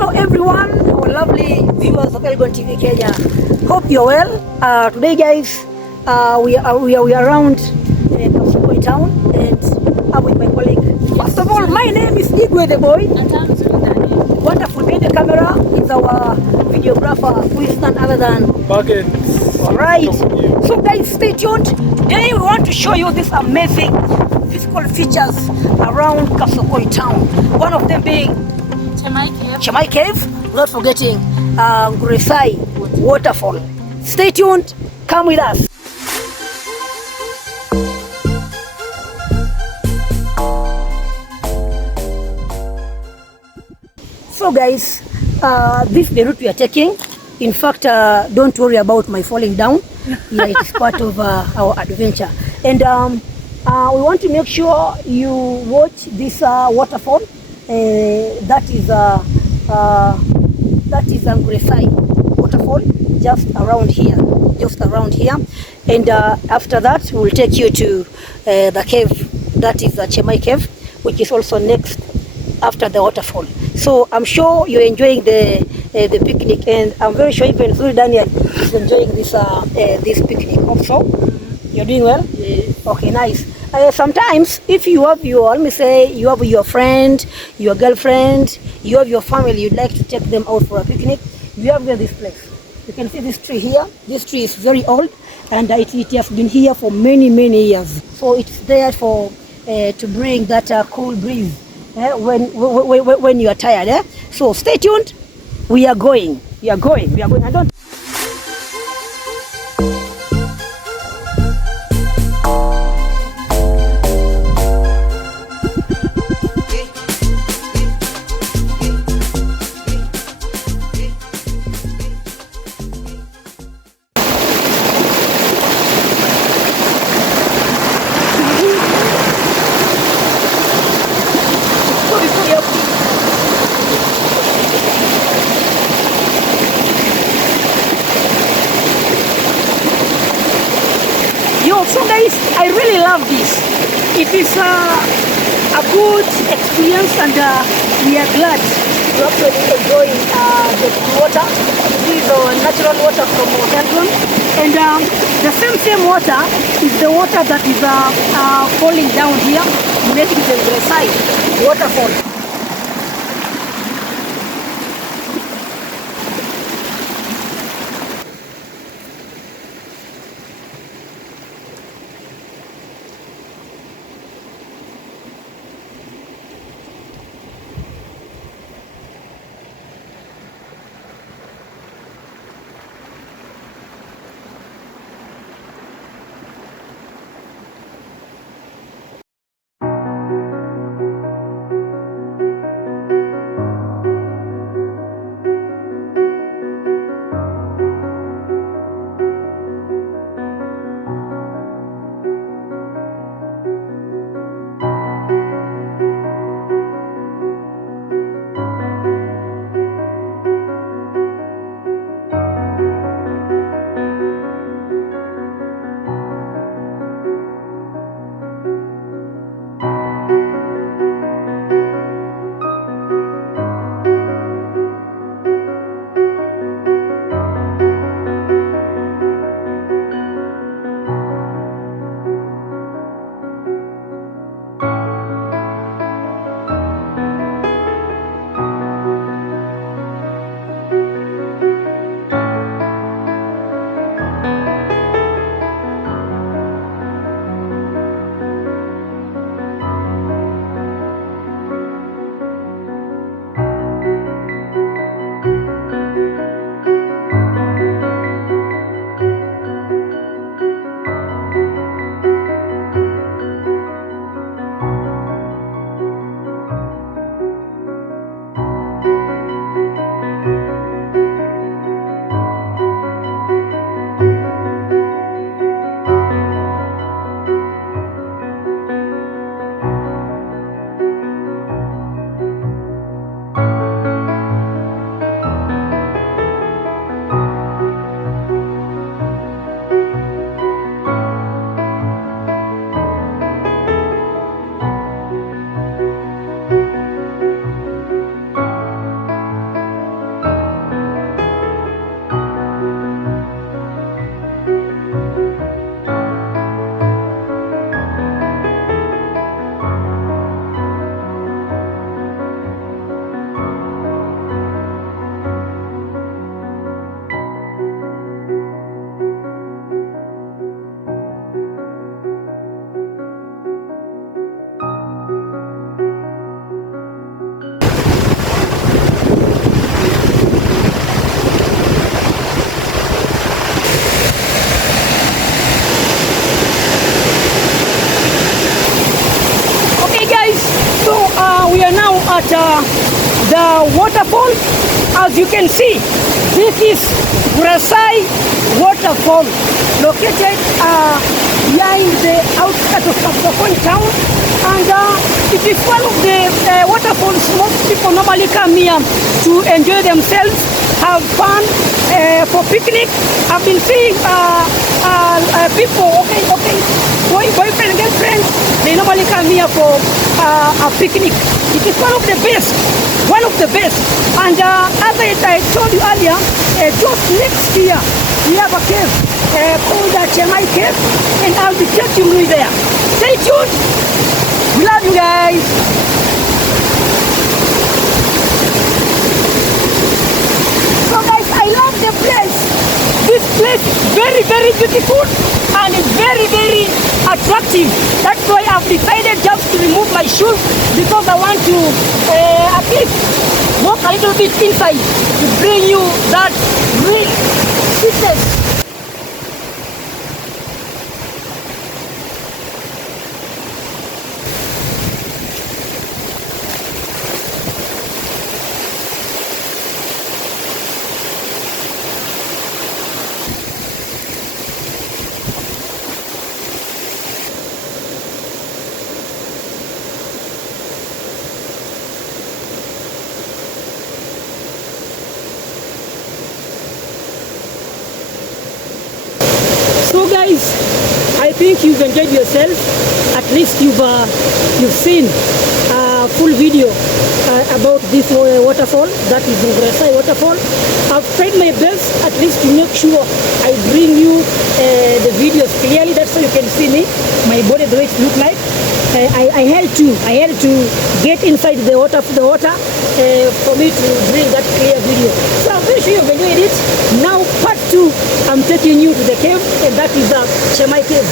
Hello everyone, our lovely viewers of Elgon TV Kenya. Hope you're well. Today guys, we are around Kapsokoi town and I'm with my colleague. First of all, my name is Igwe the boy. Wonderful behind the camera is our videographer who is none other than Buggins. Alright, so guys stay tuned. Today we want to show you this amazing physical features around Kapsokoi town. One of them being Chemai Cave, not forgetting Nguresai waterfall. Stay tuned, come with us. So guys, this is the route we are taking. In fact, don't worry about my falling down. Yeah, it is part of our adventure. And we want to make sure you watch this waterfall. That is Nguresai waterfall, just around here. And after that, we'll take you to the cave. That is the Chemai Cave, which is also next after the waterfall. So I'm sure you're enjoying the picnic, and I'm very sure even Zuri Daniel is enjoying this picnic also. You're doing well? Yes. Okay, nice. Sometimes if you have let me say you have your friend, your girlfriend, you have your family, you'd like to take them out for a picnic, you have this place. You can see this tree here. This tree is very old and it has been here for many years. So it's there for to bring that cool breeze when you are tired. So stay tuned. We are going. I don't. So guys, I really love this. It is a good experience, and we are glad to actually enjoy the water. This is natural water from Elgon, and the same water is the water that is falling down here, making the Nguresai waterfall. the waterfall. As you can see, this is Nguresai waterfall, located behind the outskirts of Kapsokon town, and it is one of the waterfalls most people normally come here to enjoy themselves, have fun, for picnic. I've been seeing people, boyfriend and girlfriend, they normally come here for a picnic. It is one of the best, and as I told you earlier, just next year we have a cave called the Chemai Cave, and I'll be taking you there. Stay tuned. We love you guys. So guys, I love the place. This place is very, very beautiful and very, very attractive. That's why I've decided just to remove my shoes, because I want to at least walk a little bit inside to bring you that real sweetness. So guys, I think you've enjoyed yourself. At least you've seen a full video about this waterfall, that is the Nguresai waterfall. I've tried my best at least to make sure I bring you the videos clearly. That's so you can see me, my body, the way it looks like. I had to get inside the water for me to bring that clear video. So I'm very sure you've enjoyed it. Now part 2, I'm taking you to the cave, and that is the Chemai Cave.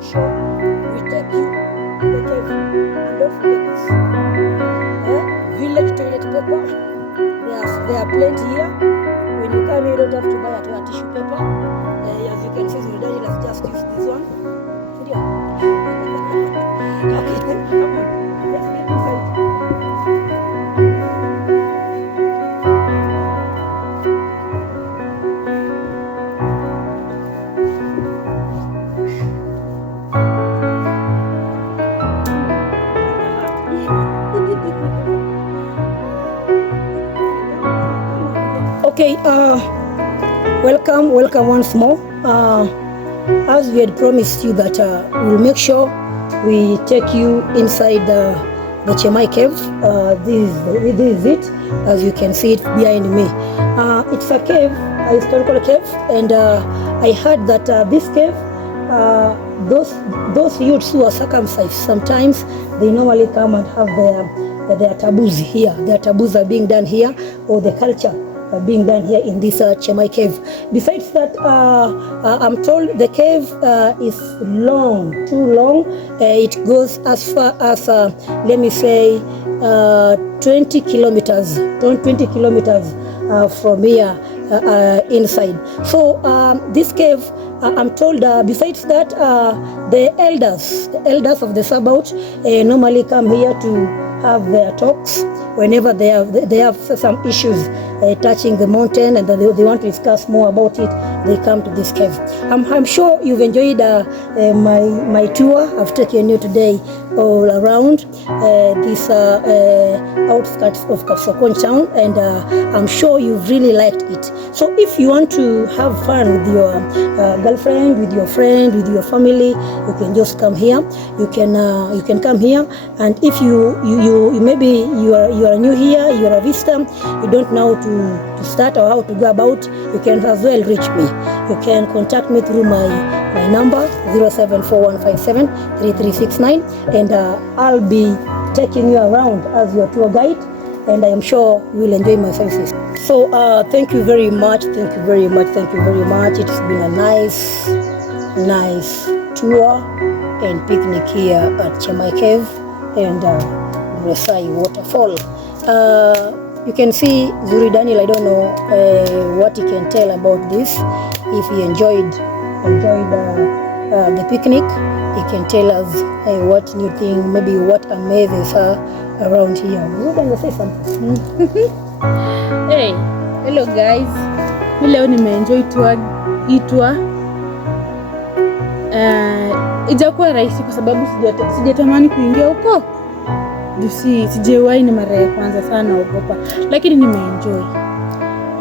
Sure, we take you to the cave, and don't forget this village toilet paper. There are plenty here. When you come here, you don't have to buy a tissue paper. As you can see, let's just use this one. Okay, come on, let's get inside. Okay, welcome once more. As we had promised you that we'll make sure we take you inside the Chemai Cave. This is it, as you can see it behind me. It's a cave, a historical cave, and I heard that this cave, those youths who are circumcised, sometimes they normally come and have their taboos here. Their taboos are being done here, or the culture being done here in this Chemai Cave. Besides that, I'm told the cave is long, too long. It goes as far as, let me say, 20 kilometers from here inside. So this cave, I'm told, besides that, the elders of the Sabaot normally come here to have their talks whenever they have some issues touching the mountain and they want to discuss more about it, they come to this cave. I'm sure you've enjoyed my tour. I've taken you today all around this outskirts of Kapsokon town, and I'm sure you've really liked it. So if you want to have fun with your girlfriend, with your friend, with your family, you can just come here. You can come here, and if you maybe you are new here, you are a visitor, you don't know how to start or how to go about, you can as well reach me. You can contact me through my number 0741573369, and I'll be taking you around as your tour guide, and I am sure you will enjoy my services. So thank you very much. It has been a nice tour and picnic here at Chemai Cave and Nguresai waterfall. You can see Zuri Daniel, I don't know what he can tell about this. If he enjoyed the picnic, he can tell us what new thing, maybe what amazes her around here. Zuri Daniel, say something. Hey, hello guys. Leo nimeenjoy hii tour. Ijakuwa rahisi kwa sababu sijatamani kuingia huko. Sijawahi, ni mara ya kwanza sana, naogopa, lakini nimeenjoy.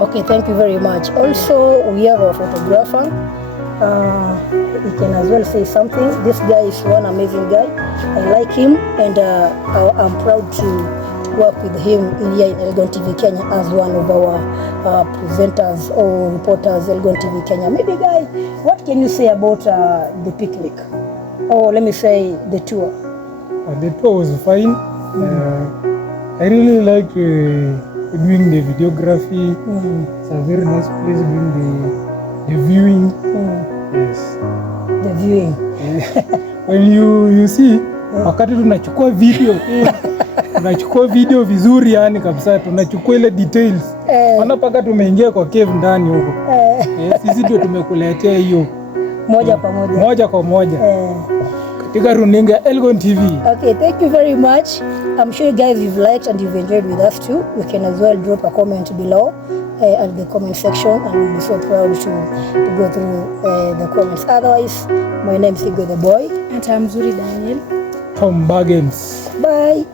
Okay, thank you very much. Also, we have a photographer. He can as well say something. This guy is one amazing guy. I like him, and I'm proud to work with him here in Elgon TV Kenya as one of our presenters or reporters, Elgon TV Kenya. Maybe guy, what can you say about the picnic? Or let me say the tour. The tour was fine. I really like doing the videography. It's a very nice place doing the viewing. Yes. The viewing. When you see, wakati tunachukua video, tunachukua video vizuri, yani kabisa, tunachukua ile details. Wanapaka tumeingia kwa cave ndani huko. Sisi ndio tumekuletea hiyo moja kwa moja. Katika runinga Elgon TV. Okay, thank you very much. I'm sure you guys you've liked and you've enjoyed with us too. You can as well drop a comment below at the comment section, and we'll be so proud to go through the comments. Otherwise, my name is Igo the Boy. And I'm Zuri Daniel. Tom Baggins. Bye.